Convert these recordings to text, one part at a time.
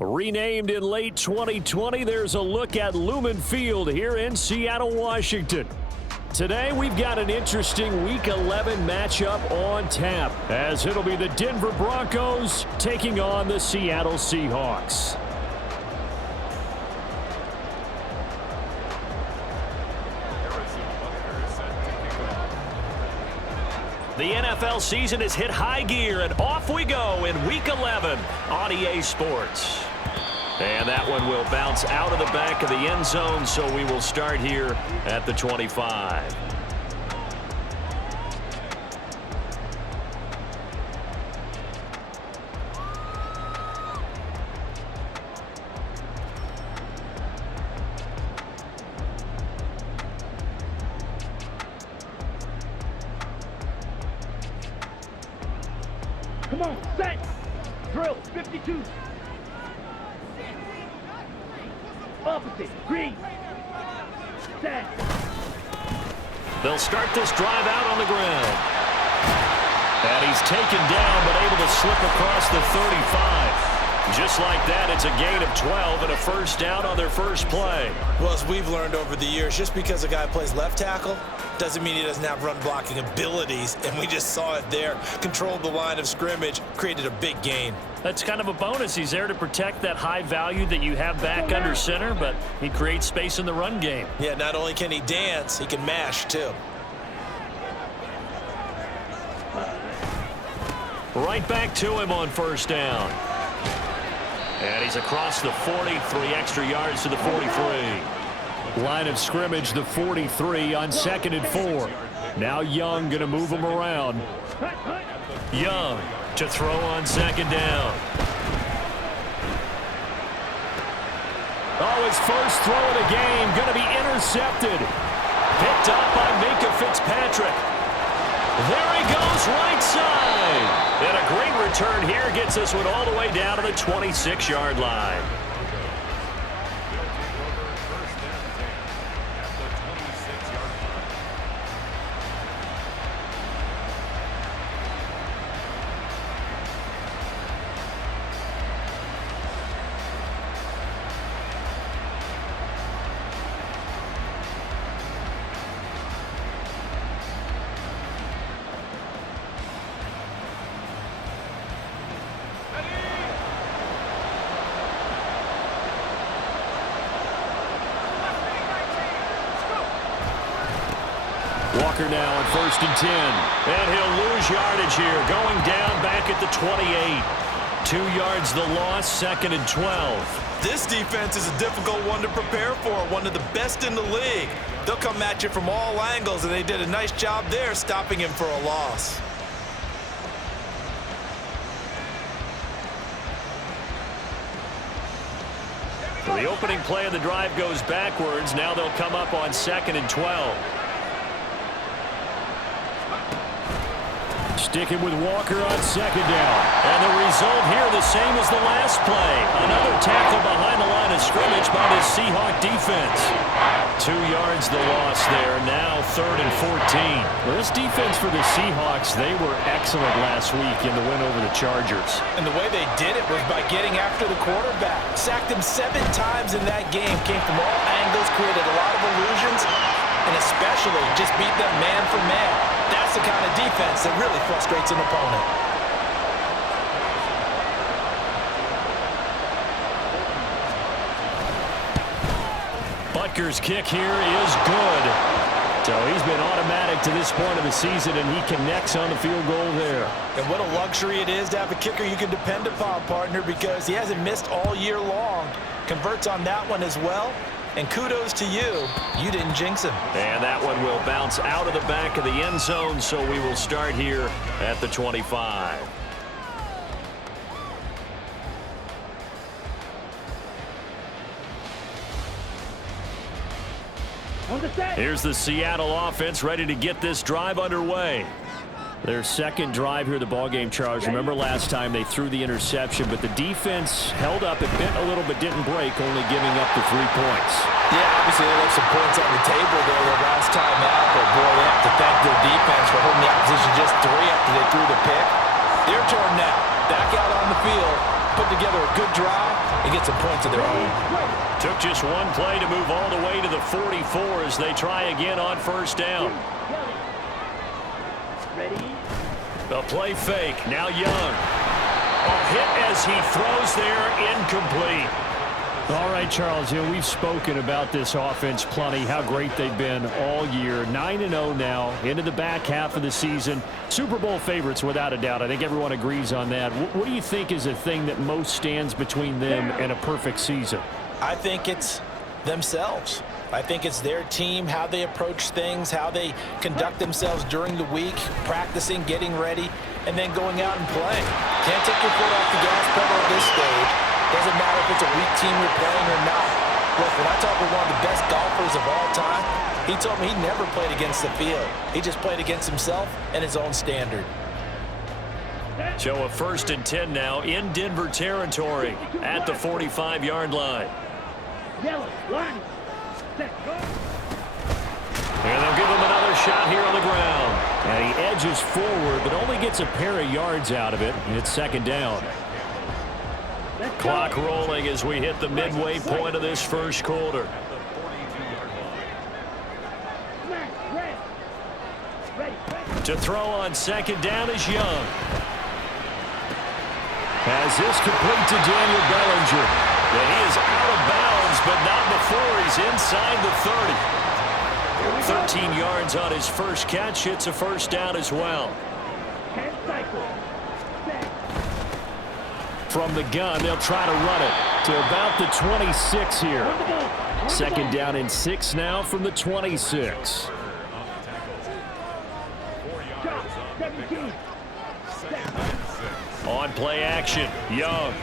Renamed in late 2020, there's a look at Lumen Field here in Seattle, Washington. Today, we've got an interesting Week 11 matchup on tap, as it'll be the Denver Broncos taking on the Seattle Seahawks. The NFL season has hit high gear, and off we go in Week 11 on EA Sports. And that one will bounce out of the back of the end zone, so we will start here at the 25. Come on, set! Drill, 52. Opposite, green. Set. They'll start this drive out on the ground. And he's taken down, but able to slip across the 35. Just like that, it's a gain of 12 and a first down on their first play. Well, as we've learned over the years, just because a guy plays left tackle doesn't mean he doesn't have run blocking abilities, and we just saw it there. Controlled the line of scrimmage, created a big gain. That's kind of a bonus. He's there to protect that high value that you have back under center, but he creates space in the run game. Yeah, not only can he dance, he can mash too. Right back to him on first down. And he's across the 40, 3 extra yards to the 43. Line of scrimmage, the 43 on 2nd and 4. Now Young going to move him around. Young to throw on 2nd down. Oh, his first throw of the game going to be intercepted. Picked up by Minka Fitzpatrick. There he goes, right side. And a great return here gets this one all the way down to the 26-yard line. Walker now on 1st and 10. And he'll lose yardage here, going down back at the 28. 2 yards the loss, 2nd and 12. This defense is a difficult one to prepare for, one of the best in the league. They'll come at you from all angles, and they did a nice job there stopping him for a loss. So the opening play of the drive goes backwards. Now they'll come up on 2nd and 12. Sticking with Walker on 2nd down. And the result here the same as the last play. Another tackle behind the line of scrimmage by the Seahawk defense. 2 yards the loss there. Now 3rd and 14. Well, this defense for the Seahawks, they were excellent last week in the win over the Chargers. And the way they did it was by getting after the quarterback. Sacked him 7 times in that game. Came from all angles, created a lot of illusions, and especially just beat them man for man. That's the kind of defense that really frustrates an opponent. Butker's kick here is good. So he's been automatic to this point of the season, and he connects on the field goal there. And what a luxury it is to have a kicker you can depend upon, partner, because he hasn't missed all year long. Converts on that one as well. And kudos to you. You didn't jinx him. And that one will bounce out of the back of the end zone, so we will start here at the 25. Here's the Seattle offense ready to get this drive underway. Their second drive here, the ballgame, Charles. Remember last time they threw the interception, but the defense held up. It bent a little but didn't break, only giving up the 3 points. Yeah, obviously they left some points on the table there the last time out, but boy, they have to thank their defense for holding the opposition just 3 after they threw the pick. Their turn now. Back out on the field, put together a good drive, and get some points of their own. Took just one play to move all the way to the 44 as they try again on first down. Ready? The play fake. Now Young. A hit as he throws there, incomplete. All right, Charles, we've spoken about this offense plenty, how great they've been all year. 9-0 now, into the back half of the season. Super Bowl favorites, without a doubt. I think everyone agrees on that. What do you think is the thing that most stands between them and a perfect season? I think it's themselves. I think it's their team, how they approach things, how they conduct themselves during the week, practicing, getting ready, and then going out and playing. Can't take your foot off the gas pedal at this stage. Doesn't matter if it's a weak team you're playing or not. Look, when I talk with one of the best golfers of all time, he told me he never played against the field. He just played against himself and his own standard. So a 1st and 10 now in Denver territory at the 45-yard line. Yellow, line. Set, go. And they'll give him another shot here on the ground. And he edges forward, but only gets a pair of yards out of it, and it's 2nd down. Clock rolling as we hit the midway point of this first quarter. To throw on 2nd down is Young. Has this complete to Daniel Bellinger. And he is out of bounds, but not before he's inside the 30. 13 yards on his first catch. It's a 1st down as well. From the gun, they'll try to run it to about the 26 here. 2nd down and 6 now from the 26. On play action, Young.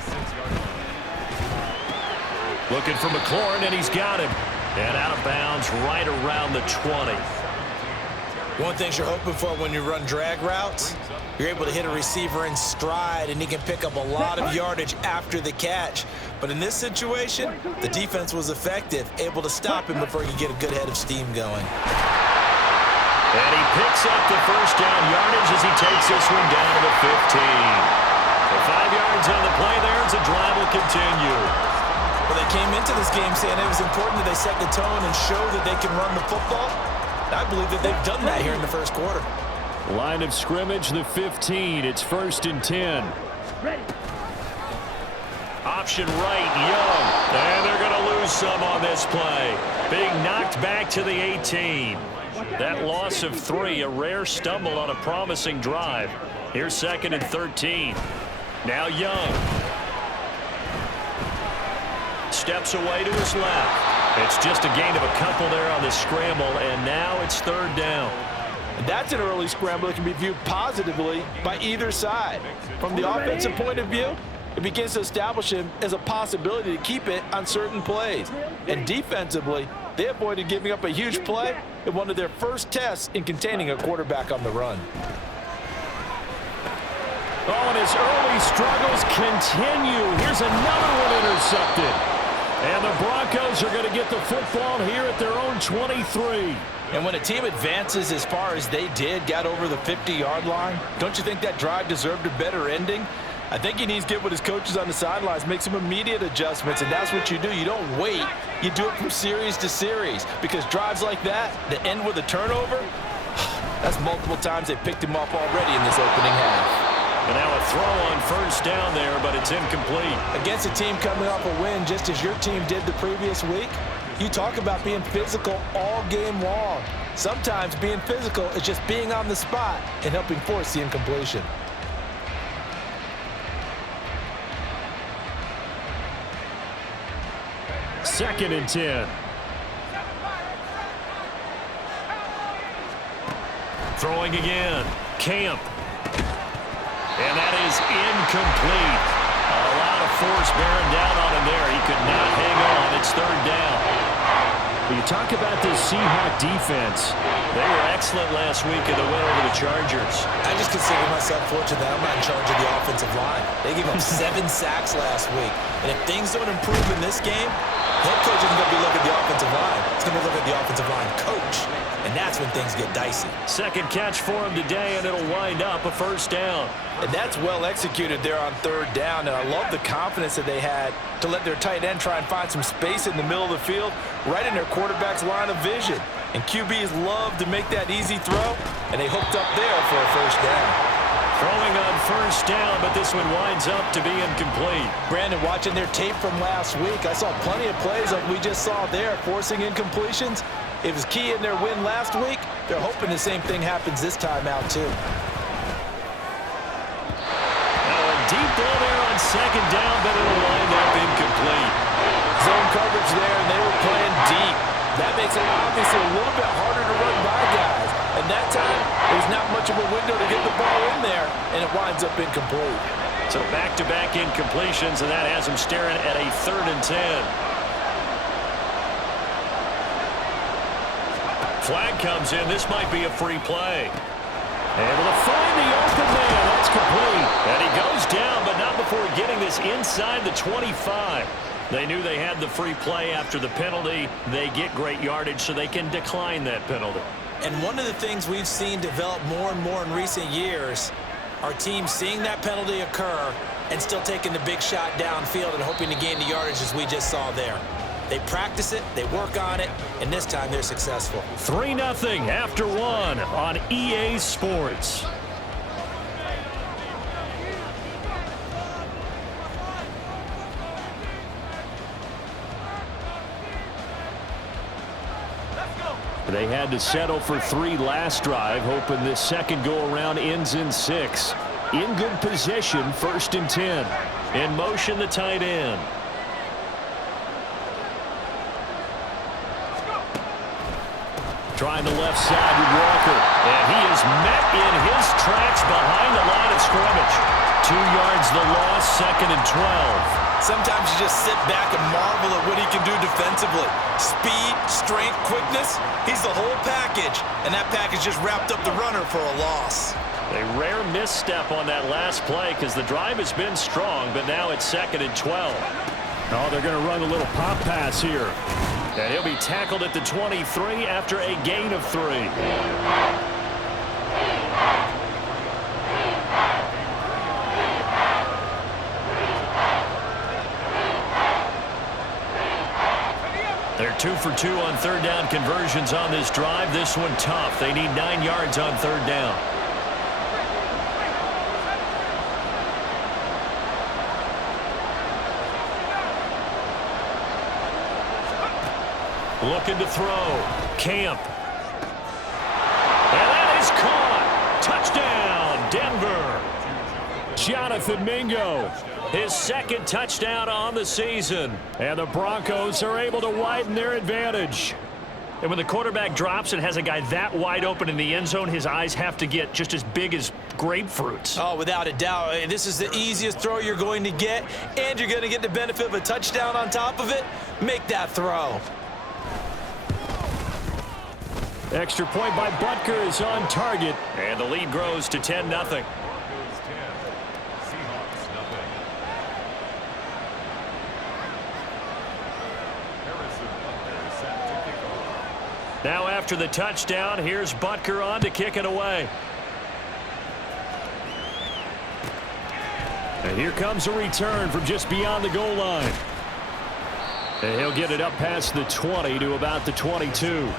Looking for McLaurin, and he's got him. And out of bounds right around the 20. One thing you're hoping for when you run drag routes, you're able to hit a receiver in stride, and he can pick up a lot of yardage after the catch. But in this situation, the defense was effective, able to stop him before he could get a good head of steam going. And he picks up the 1st down yardage as he takes this one down to the 15. So 5 yards on the play there as the drive will continue. Well, they came into this game saying it was important that they set the tone and show that they can run the football. I believe that they've done that here in the first quarter. Line of scrimmage, the 15. It's 1st and 10. Ready. Option right, Young. And they're going to lose some on this play. Being knocked back to the 18. That loss of 3, a rare stumble on a promising drive. Here's 2nd and 13. Now Young. Steps away to his left. It's just a gain of a couple there on the scramble, and now it's 3rd down. That's an early scramble that can be viewed positively by either side. From the offensive point of view, it begins to establish him as a possibility to keep it on certain plays. And defensively, they avoided giving up a huge play in one of their first tests in containing a quarterback on the run. Oh, and his early struggles continue. Here's another one intercepted. And the Broncos are going to get the football here at their own 23. And when a team advances as far as they did, got over the 50-yard line, don't you think that drive deserved a better ending? I think he needs to get with his coaches on the sidelines, make some immediate adjustments, and that's what you do. You don't wait. You do it from series to series, because drives like that end with a turnover, that's multiple times they picked him up already in this opening half. And now a throw on 1st down there, but it's incomplete. Against a team coming off a win just as your team did the previous week, you talk about being physical all game long. Sometimes being physical is just being on the spot and helping force the incompletion. Second and 10. Throwing again. Camp. And that is incomplete. A lot of force bearing down on him there. He could not hang on. It's 3rd down. When you talk about this Seahawk defense, they were excellent last week in the win over the Chargers. I just consider myself fortunate that I'm not in charge of the offensive line. They gave up 7 sacks last week. And if things don't improve in this game, Head coach isn't going to be looking at the offensive line. He's going to look at the offensive line coach, and that's when things get dicey. Second catch for him today, and it'll wind up a first down. And that's well executed there on third down, and I love the confidence that they had to let their tight end try and find some space in the middle of the field, right in their quarterback's line of vision. And QBs love to make that easy throw, and they hooked up there for a first down. Throwing on first down, but this one winds up to be incomplete. Brandon, watching their tape from last week, I saw plenty of plays like we just saw there, forcing incompletions. It was key in their win last week. They're hoping the same thing happens this time out, too. Deep ball there on second down, but it'll wind up incomplete. Zone coverage there, and they were playing deep. That makes it obviously a little bit harder to run by guys. And that time, there's not much of a window to get the ball in there, and it winds up incomplete. So back-to-back incompletions, and that has them staring at a 3rd and 10. Flag comes in. This might be a free play. Able to find the open man. That's complete. And he goes down, but not before getting this inside the 25. They knew they had the free play after the penalty. They get great yardage, so they can decline that penalty. And one of the things we've seen develop more and more in recent years are teams seeing that penalty occur and still taking the big shot downfield and hoping to gain the yardage as we just saw there. They practice it, they work on it, and this time they're successful. 3-0 after 1 on EA Sports. They had to settle for 3 last drive, hoping this second go-around ends in 6. In good position, 1st and 10. In motion, the tight end. Trying the left side with Walker. And he is met in his tracks behind the line of scrimmage. 2 yards the loss, 2nd and 12. Sometimes you just sit back and marvel at what he can do defensively. Speed, strength, quickness, he's the whole package. And that package just wrapped up the runner for a loss. A rare misstep on that last play because the drive has been strong, but now it's 2nd and 12. Oh, they're going to run a little pop pass here. And he'll be tackled at the 23 after a gain of 3. They're 2 for 2 on 3rd down conversions on this drive. This one tough. They need 9 yards on 3rd down. Looking to throw. Camp. And that is caught. Touchdown, Denver. Jonathan Mingo. His 2nd touchdown on the season. And the Broncos are able to widen their advantage. And when the quarterback drops and has a guy that wide open in the end zone, his eyes have to get just as big as grapefruits. Oh, without a doubt. This is the easiest throw you're going to get, and you're going to get the benefit of a touchdown on top of it. Make that throw. Extra point by Butker is on target. And the lead grows to 10-0. Now after the touchdown, here's Butker on to kick it away. And here comes a return from just beyond the goal line. And he'll get it up past the 20 to about the 22.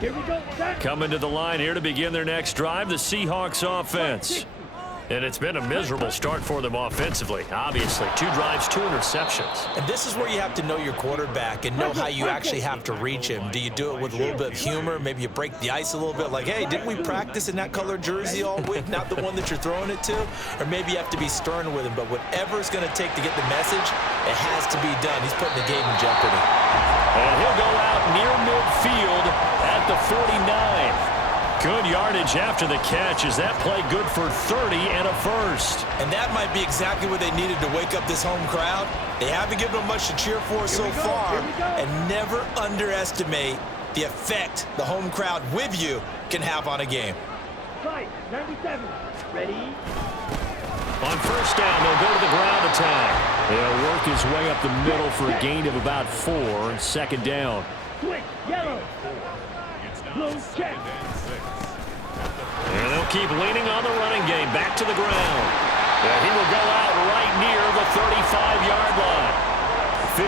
Here we go. Coming to the line here to begin their next drive, the Seahawks offense. And it's been a miserable start for them offensively. Obviously, 2 drives, 2 interceptions. And this is where you have to know your quarterback and know how you actually have to reach him. Do you do it with a little bit of humor? Maybe you break the ice a little bit, like, hey, didn't we practice in that colored jersey all week, not the one that you're throwing it to? Or maybe you have to be stern with him. But whatever it's going to take to get the message, it has to be done. He's putting the game in jeopardy. And he'll go out near midfield at the 49. Good yardage after the catch. Is that play good for 30 and a first? And that might be exactly what they needed to wake up this home crowd. They haven't given them much to cheer for so far. And never underestimate the effect the home crowd with you can have on a game. Fight, 97. Ready? On first down, they'll go to the ground attack. They'll work his way up the middle for a gain of about 4. Second down. Switch, yellow. Blue, check. And they'll keep leaning on the running game. Back to the ground. And he will go out right near the 35-yard line.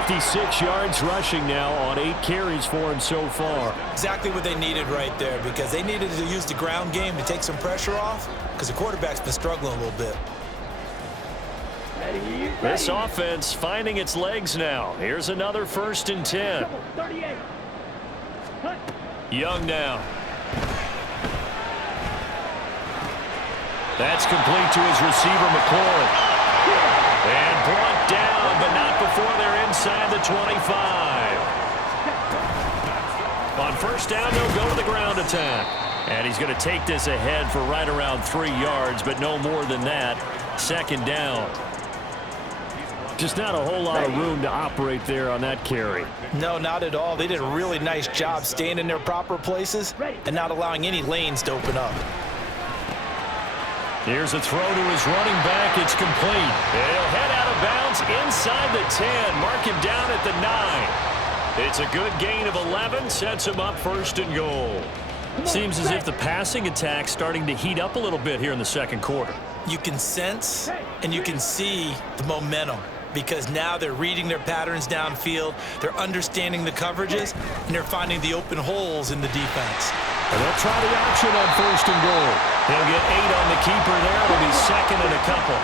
56 yards rushing now on 8 carries for him so far. Exactly what they needed right there, because they needed to use the ground game to take some pressure off, because the quarterback's been struggling a little bit. Ready? This offense finding its legs now. Here's another 1st and 10. 38. Cut. Young now. That's complete to his receiver, McLaurin. And brought down, but not before they're inside the 25. On first down, they'll go to the ground attack. And he's going to take this ahead for right around 3 yards, but no more than that. Second down. Just not a whole lot of room to operate there on that carry. No, not at all. They did a really nice job staying in their proper places and not allowing any lanes to open up. Here's a throw to his running back. It's complete. He'll head out of bounds inside the 10. Mark him down at the 9. It's a good gain of 11. Sets him up 1st and goal. Seems as if the passing attack's starting to heat up a little bit here in the second quarter. You can sense and you can see the momentum, because now they're reading their patterns downfield, they're understanding the coverages, and they're finding the open holes in the defense. And they'll try the option on 1st and goal. He'll get 8 on the keeper there. It'll be 2nd and a couple.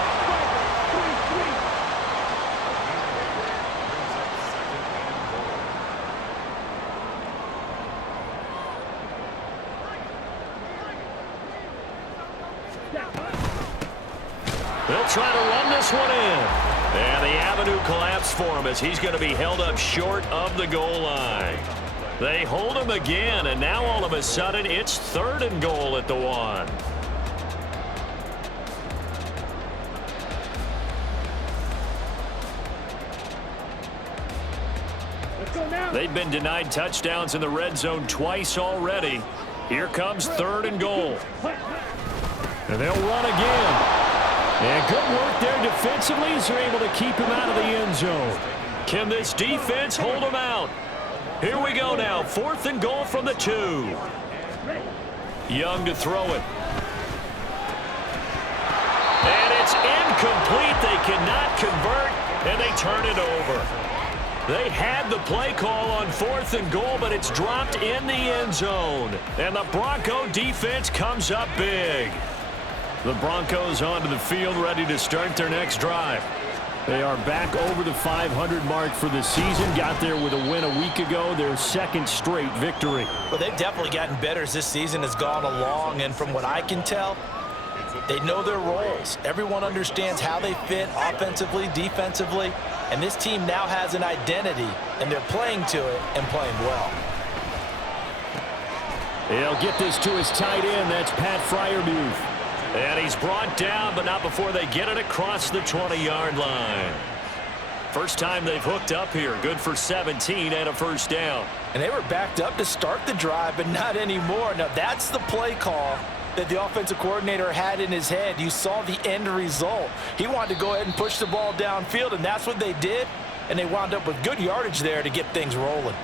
They'll try to run this one in. And the avenue collapsed for him as he's going to be held up short of the goal line. They hold him again, and now all of a sudden it's 3rd and goal at the 1. Let's go now. They've been denied touchdowns in the red zone twice already. Here comes 3rd and goal. And they'll run again. And good work there defensively as they're able to keep him out of the end zone. Can this defense hold him out? Here we go now. 4th and goal from the 2. Young to throw it. And it's incomplete. They cannot convert, and they turn it over. They had the play call on 4th and goal, but it's dropped in the end zone. And the Bronco defense comes up big. The Broncos onto the field, ready to start their next drive. They are back over the 500 mark for the season. Got there with a win a week ago, their 2nd straight victory. Well, they've definitely gotten better as this season has gone along, and from what I can tell, they know their roles. Everyone understands how they fit offensively, defensively, and this team now has an identity, and they're playing to it and playing well. He'll get this to his tight end. That's Pat Freiermuth. And he's brought down, but not before they get it across the 20-yard line. First time they've hooked up here. Good for 17 and a 1st down. And they were backed up to start the drive, but not anymore. Now, that's the play call that the offensive coordinator had in his head. You saw the end result. He wanted to go ahead and push the ball downfield, and that's what they did. And they wound up with good yardage there to get things rolling.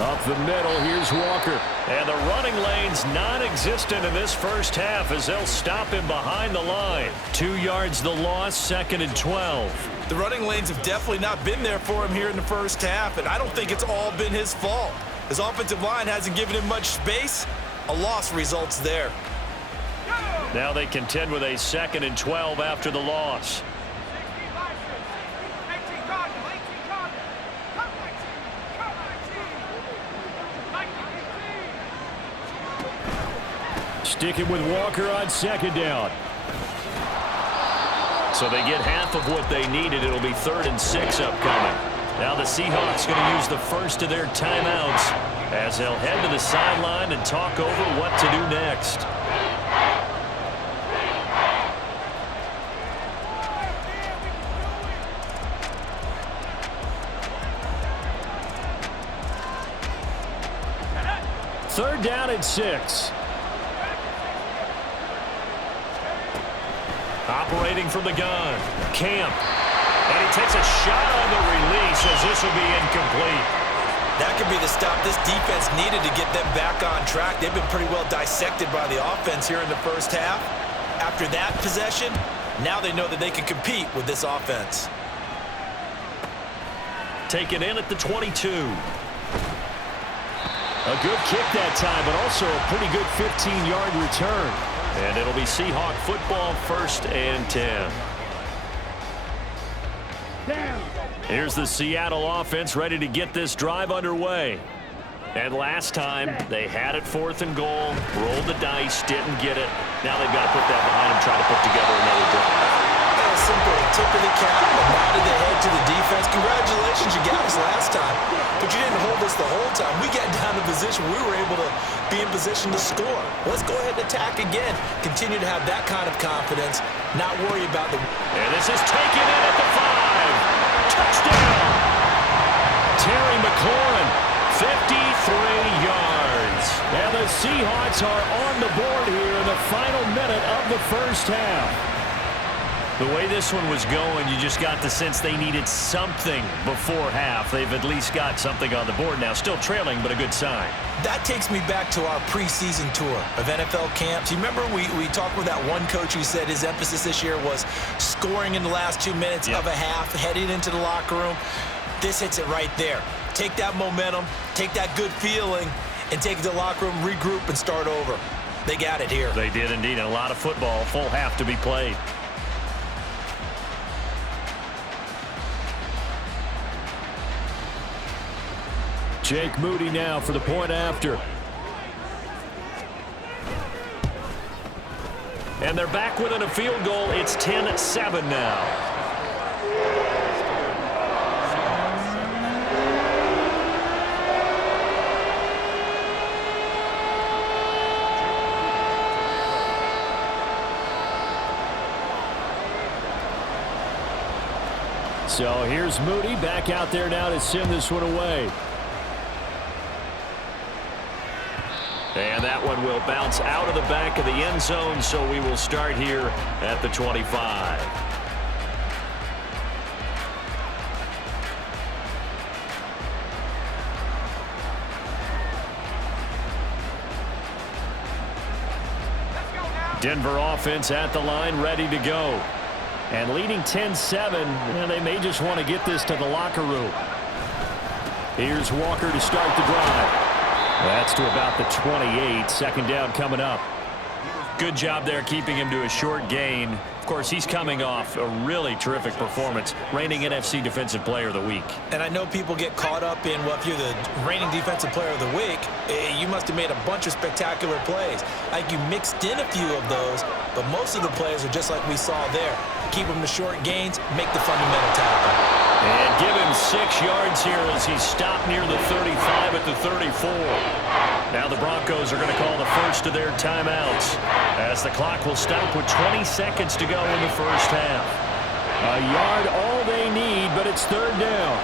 Up the middle, here's Walker. And the running lane's non-existent in this first half as they'll stop him behind the line. 2 yards the loss, 2nd and 12. The running lanes have definitely not been there for him here in the first half, and I don't think it's all been his fault. His offensive line hasn't given him much space. A loss results there. Now they contend with a 2nd and 12 after the loss. Sticking with Walker on 2nd down. So they get half of what they needed. It'll be 3rd and 6 upcoming. Now the Seahawks going to use the first of their timeouts. as they'll head to the sideline and talk over what to do next. Third down and 6. Operating from the gun, Camp. And he takes a shot on the release as this will be incomplete. That could be the stop this defense needed to get them back on track. They've been pretty well dissected by the offense here in the first half. After that possession, now they know that they can compete with this offense. Taken in at the 22. A good kick that time, but also a pretty good 15-yard return. And it'll be Seahawk football, 1st and 10. Down. Here's the Seattle offense ready to get this drive underway. And last time, they had it 4th and goal, rolled the dice, didn't get it. Now they've got to put that behind them, try to put together another drive. That was simple. Tip of the cap, a nod of the head to the defense. Congratulations, you got us last time. But you didn't hold us the whole time. We got down to position. We were able to be in position to score. Let's go ahead and attack again. Continue to have that kind of confidence. Not worry about the... And this is taken in at the 5. Touchdown! Terry McLaurin, 53 yards. And the Seahawks are on the board here in the final minute of the first half. The way this one was going, you just got the sense they needed something before half. They've at least got something on the board now. Still trailing, but a good sign. That takes me back to our preseason tour of NFL camps. You remember we talked with that one coach who said his emphasis this year was scoring in the last 2 minutes of a half, heading into the locker room. This hits it right there. Take that momentum, take that good feeling, and take it to the locker room, regroup, and start over. They got it here. They did indeed, and a lot of football, full half to be played. Jake Moody now for the point after. And they're back within a field goal. It's 10-7 now. So here's Moody back out there now to send this one away. And that one will bounce out of the back of the end zone, so we will start here at the 25. Denver offense at the line, ready to go. And leading 10-7, and they may just want to get this to the locker room. Here's Walker to start the drive. That's to about the 28. 2nd down coming up. Good job there keeping him to a short gain. Of course, he's coming off a really terrific performance, reigning NFC Defensive Player of the Week. And I know people get caught up in, well, if you're the reigning Defensive Player of the Week, you must have made a bunch of spectacular plays. Like you mixed in a few of those, but most of the plays are just like we saw there. Keep them to short gains, make the fundamental tackle. And give him 6 yards here as he's stopped near the 35 at the 34. Now the Broncos are going to call the first of their timeouts as the clock will stop with 20 seconds to go in the first half. A yard all they need, but it's 3rd down.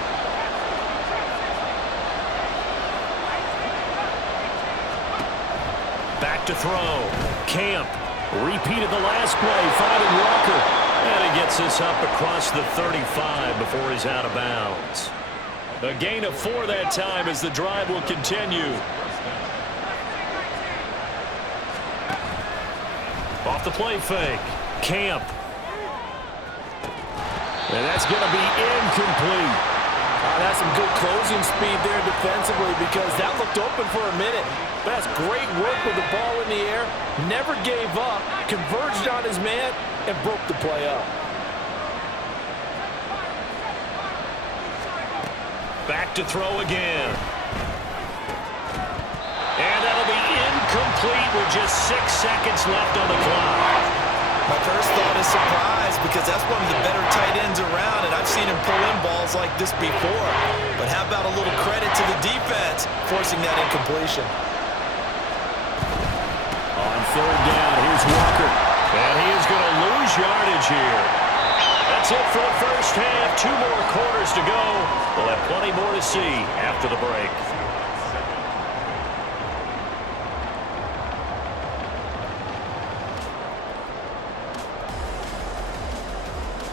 Back to throw. Camp repeated the last play, finding Walker. And he gets this up across the 35 before he's out of bounds. A gain of 4 that time as the drive will continue. Off the play fake. Camp. And that's going to be incomplete. That's some good closing speed there defensively because that looked open for a minute. That's great work with the ball in the air. Never gave up, converged on his man, and broke the play up. Back to throw again. And that'll be incomplete with just 6 seconds left on the clock. My first thought is surprise because that's one of the better tight ends around, and I've seen him pull in balls like this before. But how about a little credit to the defense forcing that incompletion? On third down, here's Walker. And he is going to lose yardage here. That's it for the first half. 2 more quarters to go. We'll have plenty more to see after the break.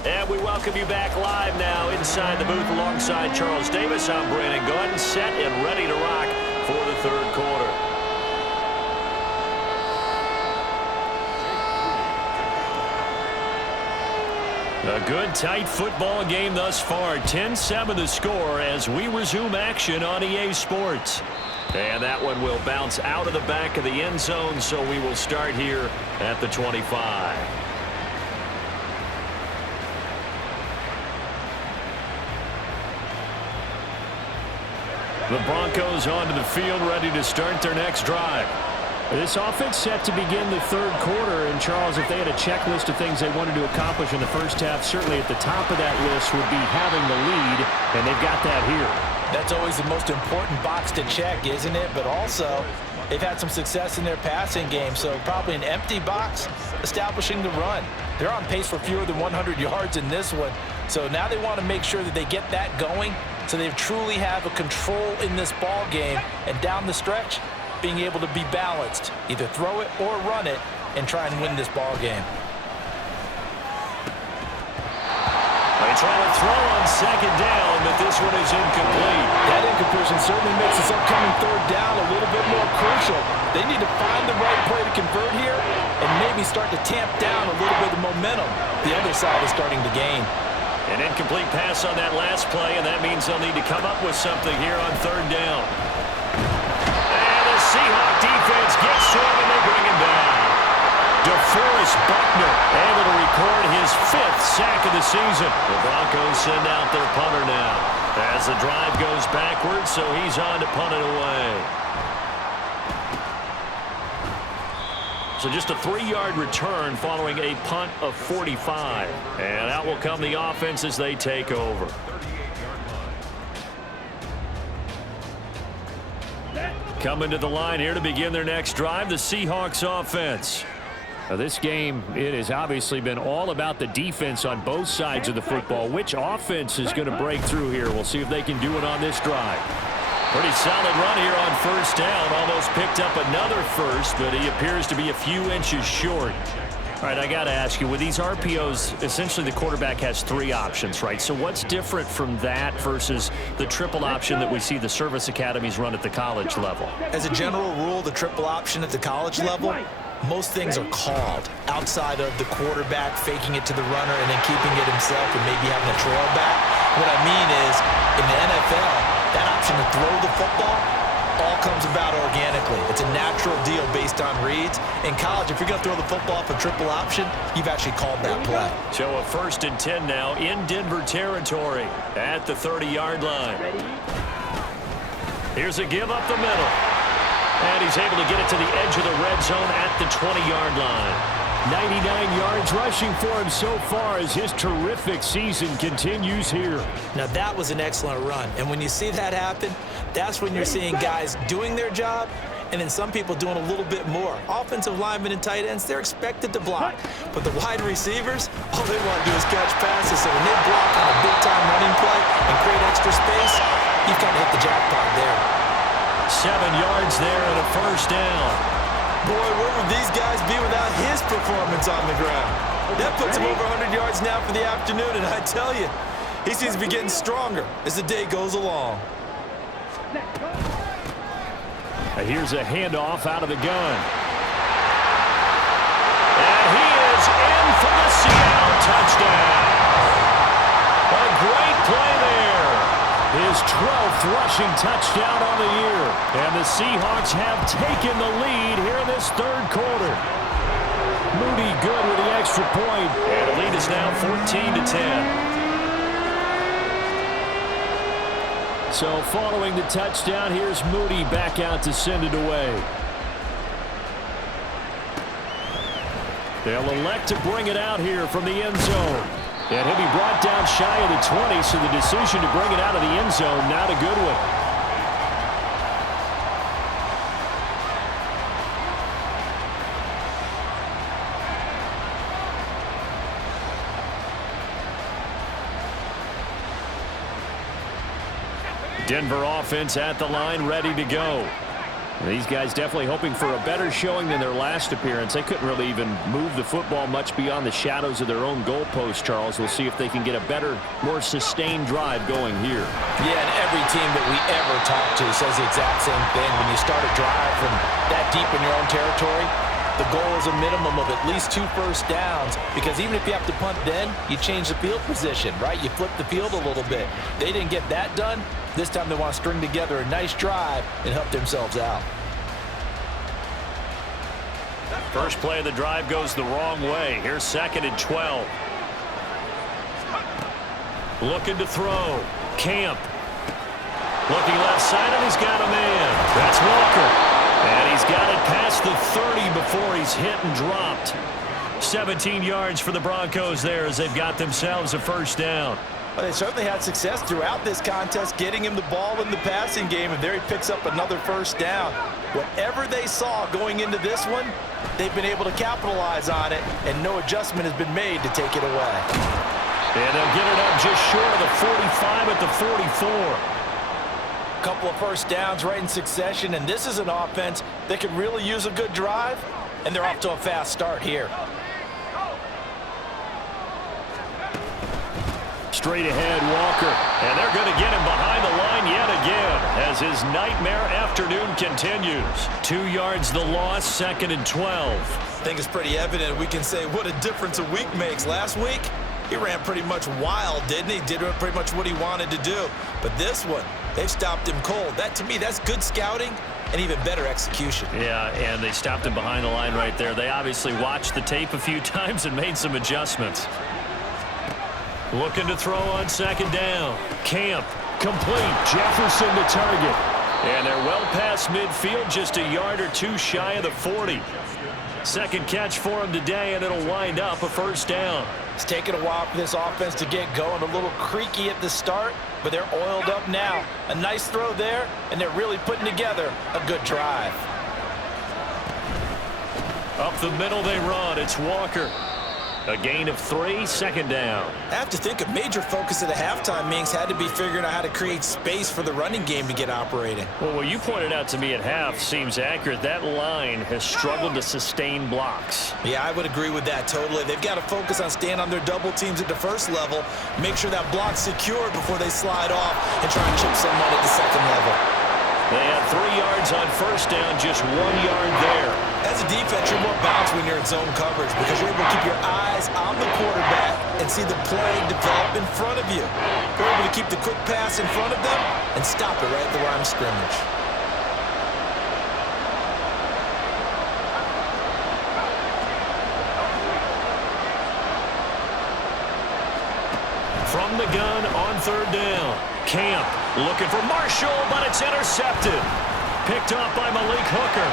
And we welcome you back live now inside the booth alongside Charles Davis. I'm Brandon Gunn, set and ready to rock for the third quarter. A good, tight football game thus far. 10-7 the score as we resume action on EA Sports. And that one will bounce out of the back of the end zone, so we will start here at the 25. The Broncos onto the field, ready to start their next drive. This offense set to begin the third quarter. And, Charles, if they had a checklist of things they wanted to accomplish in the first half, certainly at the top of that list would be having the lead, and they've got that here. That's always the most important box to check, isn't it? But also, they've had some success in their passing game, so probably an empty box establishing the run. They're on pace for fewer than 100 yards in this one, so now they want to make sure that they get that going so they truly have a control in this ball game, and down the stretch, being able to be balanced, either throw it or run it, and try and win this ball game. They try to throw on second down, but this one is incomplete. That incompletion certainly makes this upcoming third down a little bit more crucial. They need to find the right play to convert here and maybe start to tamp down a little bit of momentum. The other side is starting to gain. An incomplete pass on that last play, and that means they'll need to come up with something here on third down. And the Seahawk defense gets to him, and they bring him down. DeForest Buckner able to record his 5th sack of the season. The Broncos send out their punter now as the drive goes backwards, so he's on to punt it away. So just a 3-yard return following a punt of 45. And out will come the offense as they take over. Coming to the line here to begin their next drive, the Seahawks offense. Now this game, it has obviously been all about the defense on both sides of the football. Which offense is going to break through here? We'll see if they can do it on this drive. Pretty solid run here on first down. Almost picked up another first, but he appears to be a few inches short. All right, I got to ask you, with these RPOs, essentially the quarterback has 3 options, right? So what's different from that versus the triple option that we see the service academies run at the college level? As a general rule, the triple option at the college level, most things are called outside of the quarterback faking it to the runner and then keeping it himself and maybe having a trail back. What I mean is, in the NFL, that option to throw the football all comes about organically. It's a natural deal based on reads. In college, if you're going to throw the football for triple option, you've actually called that play. So a 1st and 10 now in Denver territory at the 30-yard line. Here's a give up the middle. And he's able to get it to the edge of the red zone at the 20-yard line. 99 yards rushing for him so far as his terrific season continues here. Now that was an excellent run. And when you see that happen, that's when you're seeing guys doing their job and then some people doing a little bit more. Offensive linemen and tight ends, they're expected to block. But the wide receivers, all they want to do is catch passes. So when they block on a big-time running play and create extra space, you've kind of hit the jackpot there. 7 yards there and a first down. Boy, where would these guys be without his performance on the ground? That puts him over 100 yards now for the afternoon, and I tell you, he seems to be getting stronger as the day goes along. Here's a handoff out of the gun. And he is in for the Seattle touchdown. A great play there. His 12th rushing touchdown on the year. And the Seahawks have taken the lead here in this third quarter. Moody good with the extra point. And the lead is now 14-10. So following the touchdown, here's Moody back out to send it away. They'll elect to bring it out here from the end zone. And he'll be brought down shy of the 20, so the decision to bring it out of the end zone, not a good one. Denver offense at the line, ready to go. These guys definitely hoping for a better showing than their last appearance. They couldn't really even move the football much beyond the shadows of their own goalpost, Charles. We'll see if they can get a better, more sustained drive going here. Yeah, and every team that we ever talk to says the exact same thing. When you start a drive from that deep in your own territory, the goal is a minimum of at least 2 first downs, because even if you have to punt then, you change the field position, right? You flip the field a little bit. They didn't get that done. This time they want to string together a nice drive and help themselves out. First play of the drive goes the wrong way. Here's 2nd and 12. Looking to throw. Camp. Looking left side, and he's got a man. That's Walker. And he's got it past the 30 before he's hit and dropped. 17 yards for the Broncos there as they've got themselves a first down. Well, they certainly had success throughout this contest getting him the ball in the passing game, and there he picks up another first down. Whatever they saw going into this one, they've been able to capitalize on it, and no adjustment has been made to take it away. And they'll get it up just short of the 45 at the 44. Couple of first downs right in succession, and this is an offense that could really use a good drive, and they're off to a fast start here. Straight ahead, Walker. And they're going to get him behind the line yet again as his nightmare afternoon continues. 2 yards the loss, 2nd and 12. I think it's pretty evident we can say what a difference a week makes. Last week, he ran pretty much wild, didn't he? Did pretty much what he wanted to do. But this one, they've stopped him cold. That, to me, that's good scouting and even better execution. Yeah, and they stopped him behind the line right there. They obviously watched the tape a few times and made some adjustments. Looking to throw on 2nd down. Camp, complete. Jefferson to target. And they're well past midfield, just a yard or two shy of the 40. Second catch for him today, and it'll wind up a first down. It's taken a while for this offense to get going. A little creaky at the start, but they're oiled up now. A nice throw there, and they're really putting together a good drive. Up the middle they run. It's Walker. A gain of 3, 2nd down. I have to think a major focus of the halftime meetings had to be figuring out how to create space for the running game to get operating. Well, what you pointed out to me at half seems accurate. That line has struggled to sustain blocks. Yeah, I would agree with that totally. They've got to focus on staying on their double teams at the first level, make sure that block's secured before they slide off and try and chip someone at the second level. They had 3 yards on first down, just 1 yard there. As a defense, you're more balanced when you're in zone coverage because you're able to keep your eyes on the quarterback and see the play develop in front of you. You're able to keep the quick pass in front of them and stop it right at the line of scrimmage. From the gun on 3rd down. Camp looking for Marshall, but it's intercepted. Picked off by Malik Hooker.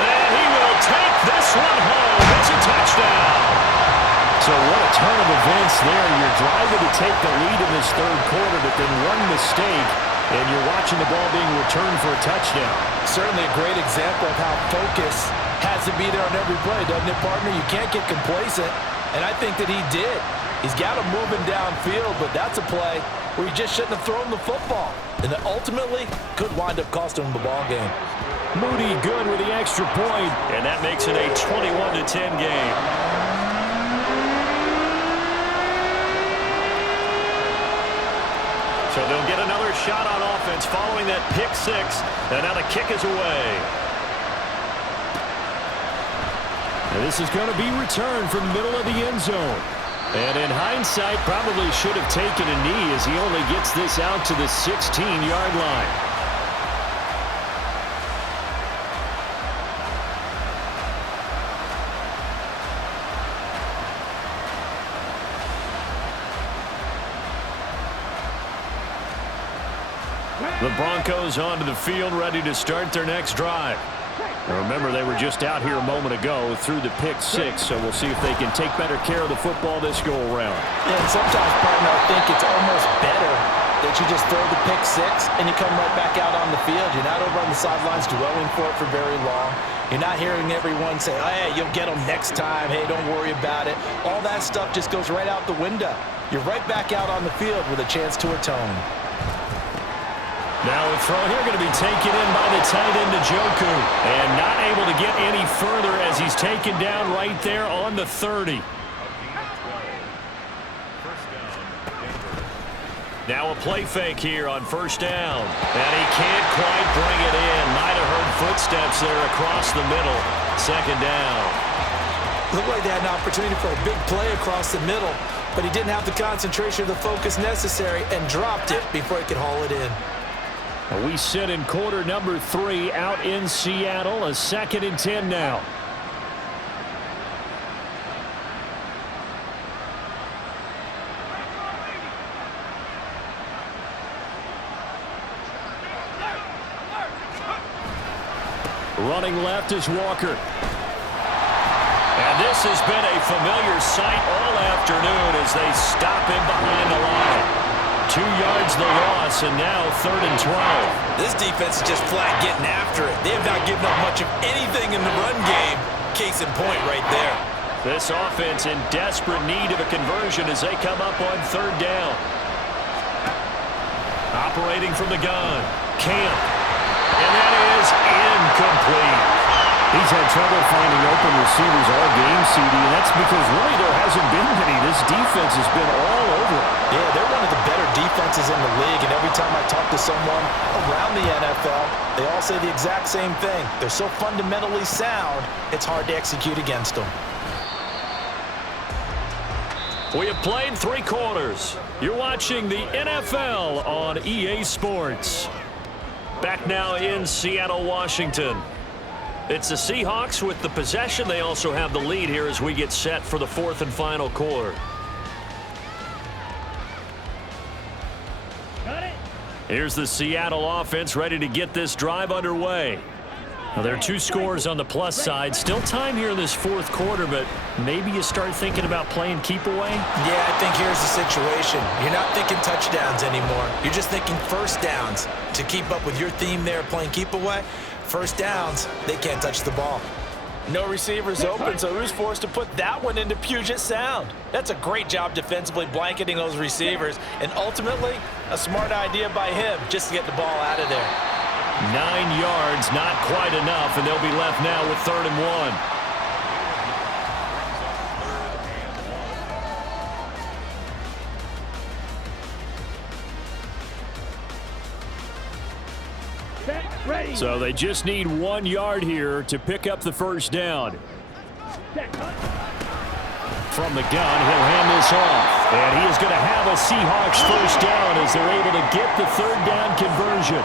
And he will take this one home. It's a touchdown. So what a turn of events there. You're driving to take the lead in this 3rd quarter, but then one mistake, and you're watching the ball being returned for a touchdown. Certainly a great example of how focus has to be there on every play, doesn't it, partner? You can't get complacent, and I think that he did. He's got him moving downfield, but that's a play where he just shouldn't have thrown the football, and that ultimately could wind up costing him the ball game. Moody good with the extra point, and that makes it a 21-10 game. So they'll get another shot on offense following that pick 6, and now the kick is away. And this is going to be returned from middle of the end zone. And in hindsight, probably should have taken a knee as he only gets this out to the 16-yard line. The Broncos onto the field, ready to start their next drive. Now remember, they were just out here a moment ago through the pick six, so we'll see if they can take better care of the football this go-around. Yeah, and sometimes, partner, I think it's almost better that you just throw the pick six and you come right back out on the field. You're not over on the sidelines dwelling for it for very long. You're not hearing everyone say, hey, you'll get them next time. Hey, don't worry about it. All that stuff just goes right out the window. You're right back out on the field with a chance to atone. Now a throw here going to be taken in by the tight end, Njoku. And not able to get any further as he's taken down right there on the 30. Now a play fake here on first down. And he can't quite bring it in. Might have heard footsteps there across the middle. Second down. Looked like they had an opportunity for a big play across the middle, but he didn't have the concentration or the focus necessary and dropped it before he could haul it in. We sit in quarter number 3 out in Seattle. A 2nd and 10 now. Running left is Walker. And this has been a familiar sight all afternoon as they stop him behind the line. 2 yards the loss, and now 3rd and 12. This defense is just flat getting after it. They have not given up much of anything in the run game. Case in point right there. This offense in desperate need of a conversion as they come up on 3rd down. Operating from the gun, Camp. And that is incomplete. He's had trouble finding open receivers all game, CD, and that's because really there hasn't been many. This defense has been all over. Yeah, they're one of the better defenses in the league, and every time I talk to someone around the NFL, they all say the exact same thing. They're so fundamentally sound, it's hard to execute against them. We have played 3 quarters. You're watching the NFL on EA Sports. Back now in Seattle, Washington. It's the Seahawks with the possession. They also have the lead here as we get set for the 4th and final quarter. Got it. Here's the Seattle offense ready to get this drive underway. Now, there are 2 scores on the plus side. Still time here in this 4th quarter, but maybe you start thinking about playing keep away? Yeah, I think here's the situation. You're not thinking touchdowns anymore. You're just thinking first downs. To keep up with your theme there, playing keep away, first downs, they can't touch the ball. No receivers open, so who's forced to put that one into Puget Sound? That's a great job defensively blanketing those receivers, and ultimately, a smart idea by him just to get the ball out of there. 9 yards, not quite enough, and they'll be left now with 3rd and 1. Ready. So they just need 1 yard here to pick up the first down. From the gun, he'll hand this off. And he is going to have a Seahawks first down as they're able to get the 3rd down conversion.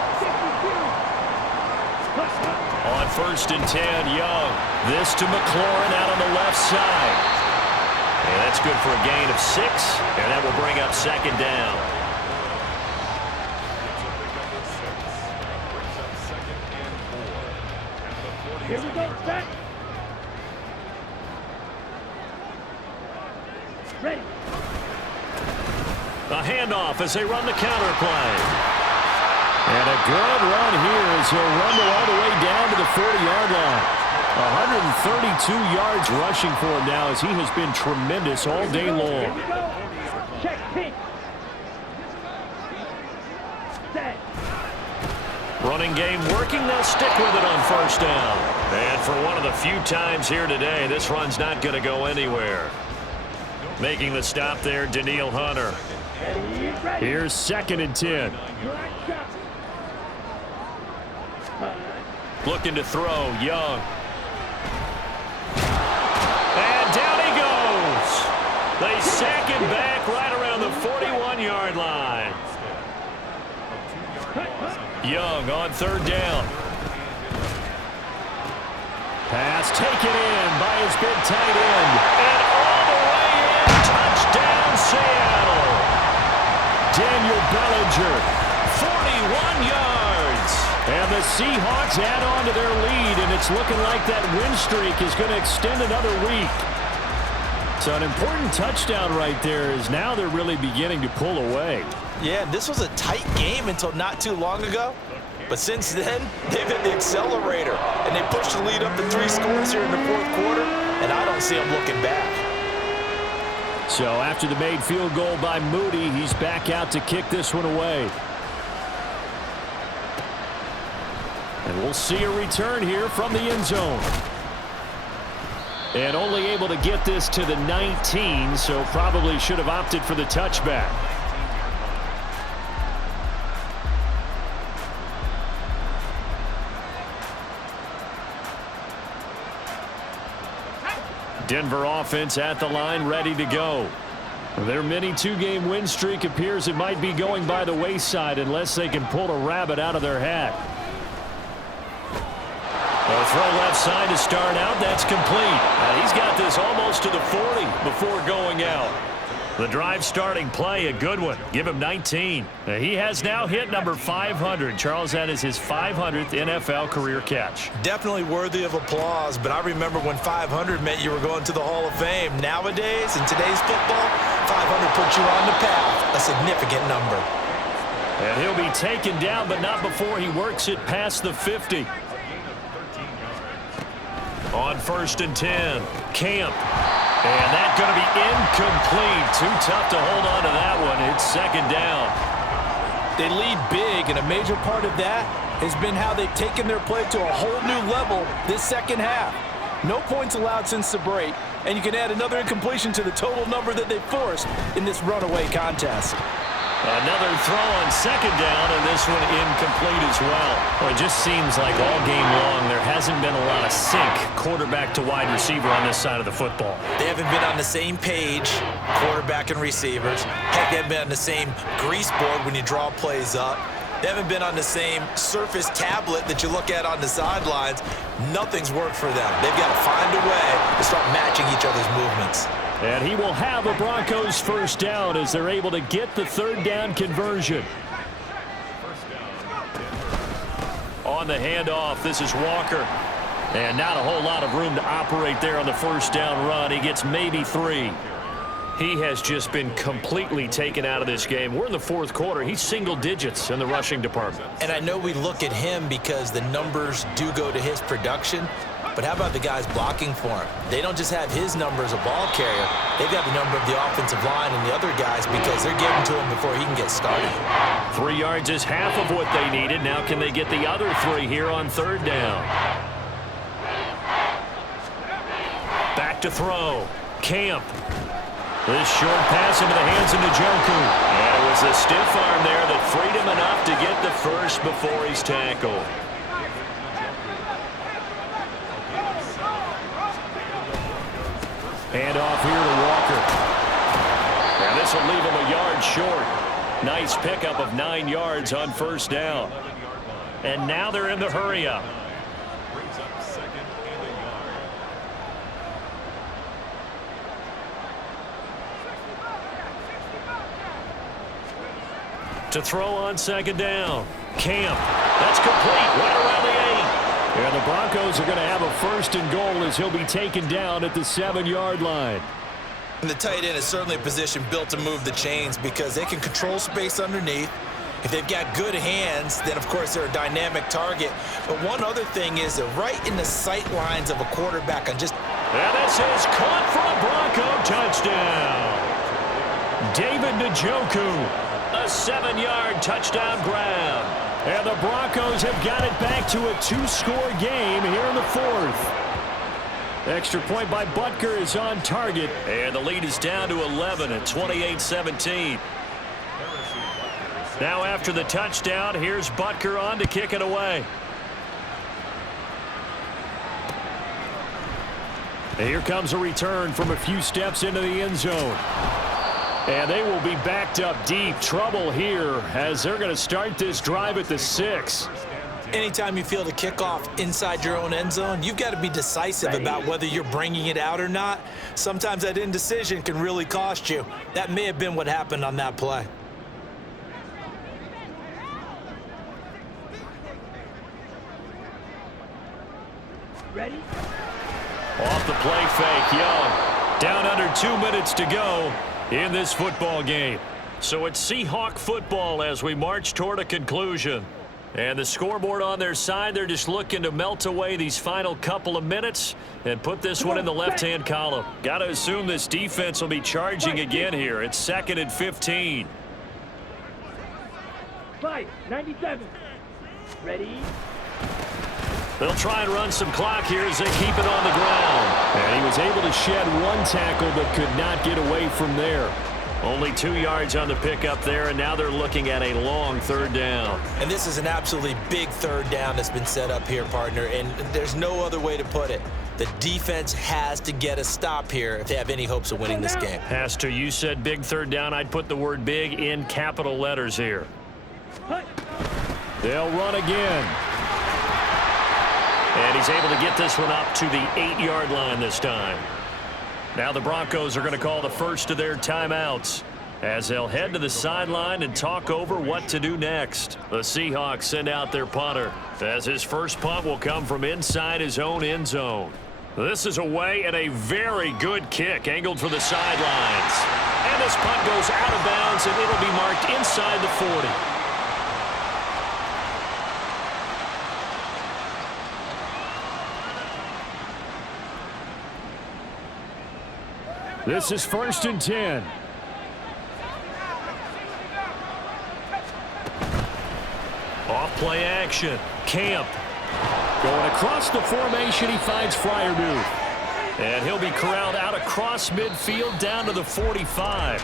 On 1st and 10, Young. This to McLaurin out on the left side. And that's good for a gain of 6, and that will bring up 2nd down. Here we go. Set. Ready. A handoff as they run the counter play. And a good run here as he'll rumble all the way down to the 40-yard line. 132 yards rushing for him now as he has been tremendous all day Here long. we go. Check pitch. Set. Running game working. They'll stick with it on 1st down. And for one of the few times here today, this run's not going to go anywhere. Making the stop there, Daniil Hunter. Ready. Here's 2nd and 10. Black shot. Looking to throw, Young. And down he goes. They sack him back right around the 41-yard line. Young on 3rd down. Pass taken in by his big tight end. And all the way in. Touchdown, Seattle. Daniel Bellinger. 41 yards. And the Seahawks add on to their lead, and it's looking like that win streak is going to extend another week. So an important touchdown right there is now they're really beginning to pull away. Yeah, this was a tight game until not too long ago. But since then, they've hit the accelerator, and they pushed the lead up to 3 scores here in the fourth quarter, and I don't see them looking back. So after the made field goal by Moody, he's back out to kick this one away. And we'll see a return here from the end zone. And only able to get this to the 19, so probably should have opted for the touchback. Denver offense at the line, ready to go. Their mini 2-game win streak appears it might be going by the wayside unless they can pull a rabbit out of their hat. A throw left side to start out. That's complete. He's got this almost to the 40 before going out. The drive starting play, a good one. Give him 19. He has now hit number 500. Charles, that is his 500th NFL career catch. Definitely worthy of applause, but I remember when 500 meant you were going to the Hall of Fame. Nowadays, in today's football, 500 puts you on the path, a significant number. And he'll be taken down, but not before he works it past the 50. On 1st and 10, Camp. And that's going to be incomplete. Too tough to hold on to that one. It's 2nd down. They lead big, and a major part of that has been how they've taken their play to a whole new level this second half. No points allowed since the break, and you can add another incompletion to the total number that they forced in this runaway contest. Another throw on 2nd down, and this one incomplete as well. Well, it just seems like all game long there hasn't been a lot of sync quarterback to wide receiver on this side of the football. They haven't been on the same page, quarterback and receivers. Heck, they haven't been on the same grease board when you draw plays up. They haven't been on the same Surface tablet that you look at on the sidelines. Nothing's worked for them. They've got to find a way to start matching each other's movements. And he will have a Broncos 1st down as they're able to get the 3rd down conversion. On the handoff, this is Walker. And not a whole lot of room to operate there on the 1st down run. He gets maybe 3. He has just been completely taken out of this game. We're in the 4th quarter. He's single digits in the rushing department. And I know we look at him because the numbers do go to his production. But how about the guys blocking for him? They don't just have his number as a ball carrier. They've got the number of the offensive line and the other guys because they're giving to him before he can get started. 3 yards is half of what they needed. Now can they get the other 3 here on 3rd down? Back to throw. Camp. This short pass into the hands of Njoku. And it was a stiff arm there that freed him enough to get the first before he's tackled. Hand off here to Walker. And this will leave him a yard short. Nice pickup of 9 yards on 1st down. And now they're in the hurry-up. To throw on 2nd down. Camp. That's complete. Right around the 8. And the Broncos are going to have a 1st and goal as he'll be taken down at the 7-yard line. And the tight end is certainly a position built to move the chains because they can control space underneath. If they've got good hands, then of course they're a dynamic target. But one other thing is they're right in the sight lines of a quarterback on just... And this is caught for a Bronco touchdown. David Njoku. A 7-yard touchdown grab. And the Broncos have got it back to a 2-score game here in the 4th. Extra point by Butker is on target. And the lead is down to 11 at 28-17. Now after the touchdown, here's Butker on to kick it away. And here comes a return from a few steps into the end zone. And they will be backed up deep. Trouble here as they're going to start this drive at the 6. Anytime you feel the kickoff inside your own end zone, you've got to be decisive about whether you're bringing it out or not. Sometimes that indecision can really cost you. That may have been what happened on that play. Ready? Off the play fake, Young. Down under 2 minutes to go in this football game. So it's Seahawk football as we march toward a conclusion. And the scoreboard on their side, they're just looking to melt away these final couple of minutes and put this one in the left-hand column. Got to assume this defense will be charging again here. It's 2nd and 15. 97. Ready? They'll try and run some clock here as they keep it on the ground. And he was able to shed one tackle but could not get away from there. Only 2 yards on the pickup there, and now they're looking at a long 3rd down. And this is an absolutely big 3rd down that's been set up here, partner, and there's no other way to put it. The defense has to get a stop here if they have any hopes of winning this game. Pastor, you said big 3rd down. I'd put the word big in capital letters here. They'll run again. And he's able to get this one up to the 8-yard line this time. Now the Broncos are going to call the first of their timeouts as they'll head to the sideline and talk over what to do next. The Seahawks send out their punter as his first punt will come from inside his own end zone. This is away and a very good kick angled for the sidelines. And this punt goes out of bounds and it'll be marked inside the 40. This is 1st and 10. Off play action. Camp. Going across the formation, he finds Freiermuth. And he'll be corralled out across midfield down to the 45.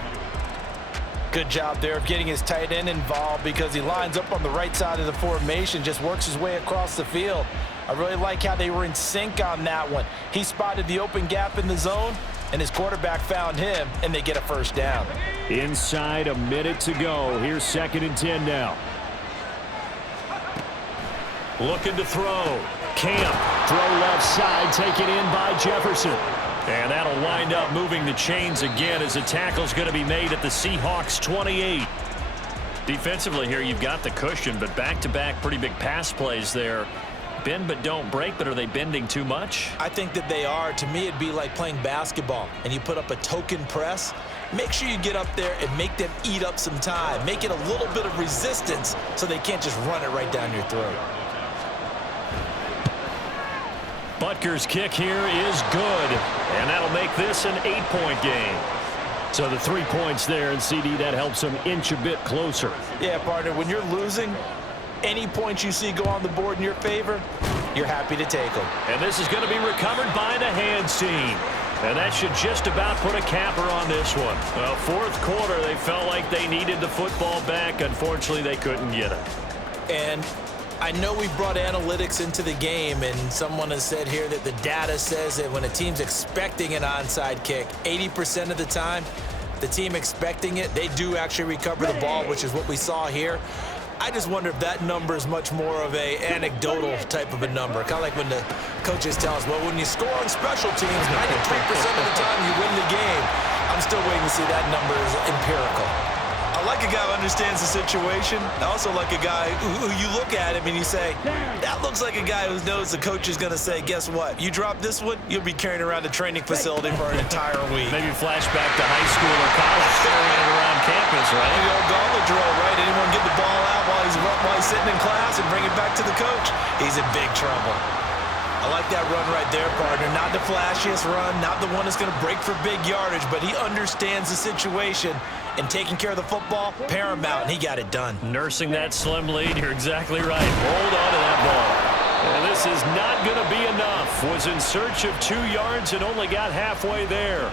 Good job there of getting his tight end involved because he lines up on the right side of the formation, just works his way across the field. I really like how they were in sync on that one. He spotted the open gap in the zone, and his quarterback found him, and they get a 1st down. Inside a minute to go. Here's 2nd and 10 now. Looking to throw. Camp. Throw left side, taken in by Jefferson. And that'll wind up moving the chains again as the tackle's going to be made at the Seahawks 28. Defensively here, you've got the cushion, but back-to-back pretty big pass plays there. Bend but don't break, but are they bending too much? I think that they are. To me, it'd be like playing basketball, and you put up a token press. Make sure you get up there and make them eat up some time. Make it a little bit of resistance so they can't just run it right down your throat. Butker's kick here is good, and that'll make this an 8-point game. So the 3 points there, and CD, that helps them inch a bit closer. Yeah, partner, when you're losing, any points you see go on the board in your favor, you're happy to take them. And this is going to be recovered by the hands team. And that should just about put a capper on this one. Well, 4th quarter, they felt like they needed the football back. Unfortunately, they couldn't get it. And I know we brought analytics into the game, and someone has said here that the data says that when a team's expecting an onside kick, 80% of the time, the team expecting it, they do actually recover the ball, which is what we saw here. I just wonder if that number is much more of a anecdotal type of a number. Kind of like when the coaches tell us, well, when you score on special teams, 93% of the time you win the game. I'm still waiting to see that number is empirical. I like a guy who understands the situation. I also like a guy who you look at him and you say, that looks like a guy who knows the coach is going to say, guess what? You drop this one, you'll be carrying around the training facility for an entire week. Maybe flashback to high school or college, carrying it around campus, right? The old gauntlet drill, right? Anyone get the ball out while he's sitting in class and bring it back to the coach? He's in big trouble. I like that run right there, partner. Not the flashiest run, not the one that's going to break for big yardage, but he understands the situation, and taking care of the football, paramount, and he got it done. Nursing that slim lead, you're exactly right. Hold on to that ball. And this is not going to be enough. Was in search of 2 yards and only got halfway there.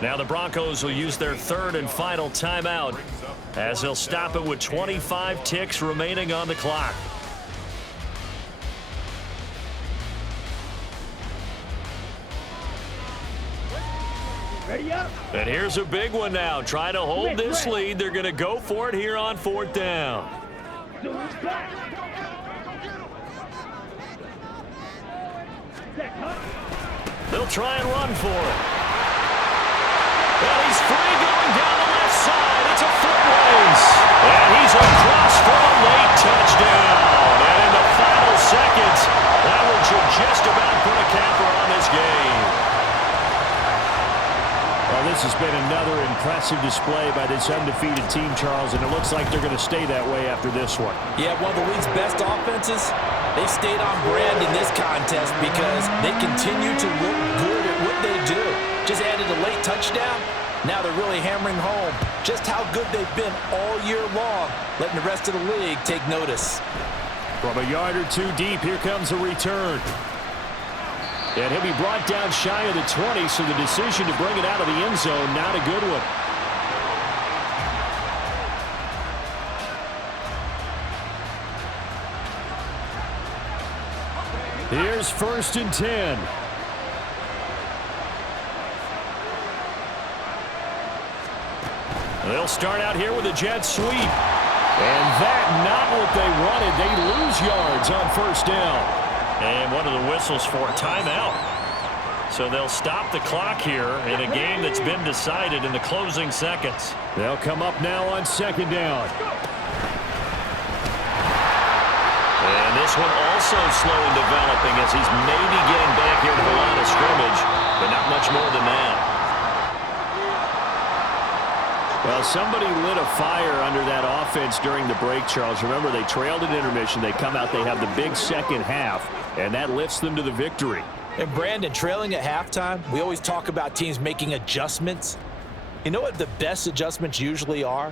Now the Broncos will use their 3rd and final timeout as they'll stop it with 25 ticks remaining on the clock. Ready up. And here's a big one now. Trying to hold this lead. They're going to go for it here on 4th down. They'll try and run for it. Well, he's free going down the left side. It's a foot race. And he's across for a late touchdown. And in the final seconds, that one should just about impressive display by this undefeated team, Charles, and it looks like they're going to stay that way after this one. Yeah, one of the league's best offenses. They stayed on brand in this contest because they continue to look good at what they do. Just added a late touchdown. Now they're really hammering home just how good they've been all year long, letting the rest of the league take notice. From a yard or two deep, here comes a return. And he'll be brought down shy of the 20, so the decision to bring it out of the end zone, not a good one. Here's 1st and 10. They'll start out here with a jet sweep. And that not what they wanted. They lose yards on 1st down. And one of the whistles for a timeout. So they'll stop the clock here in a game that's been decided in the closing seconds. They'll come up now on 2nd down. And this one also slow in developing as he's maybe getting back here to the line of scrimmage, but not much more than that. Well, somebody lit a fire under that offense during the break, Charles. Remember, they trailed at intermission. They come out, they have the big second half, and that lifts them to the victory. And Brandon, trailing at halftime, we always talk about teams making adjustments. You know what the best adjustments usually are?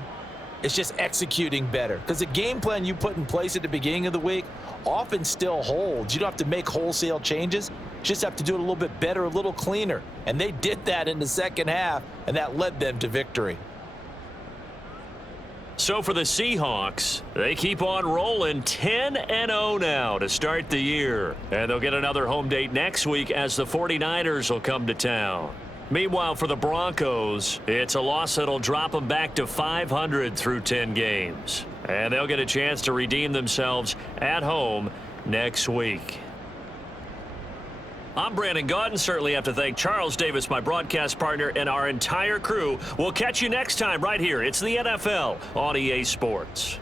It's just executing better. Because the game plan you put in place at the beginning of the week often still holds. You don't have to make wholesale changes. You just have to do it a little bit better, a little cleaner. And they did that in the second half, and that led them to victory. So for the Seahawks, they keep on rolling 10-0 now to start the year. And they'll get another home date next week as the 49ers will come to town. Meanwhile, for the Broncos, it's a loss that'll drop them back to 500 through 10 games. And they'll get a chance to redeem themselves at home next week. I'm Brandon Gaudin. Certainly have to thank Charles Davis, my broadcast partner, and our entire crew. We'll catch you next time right here. It's the NFL on EA Sports.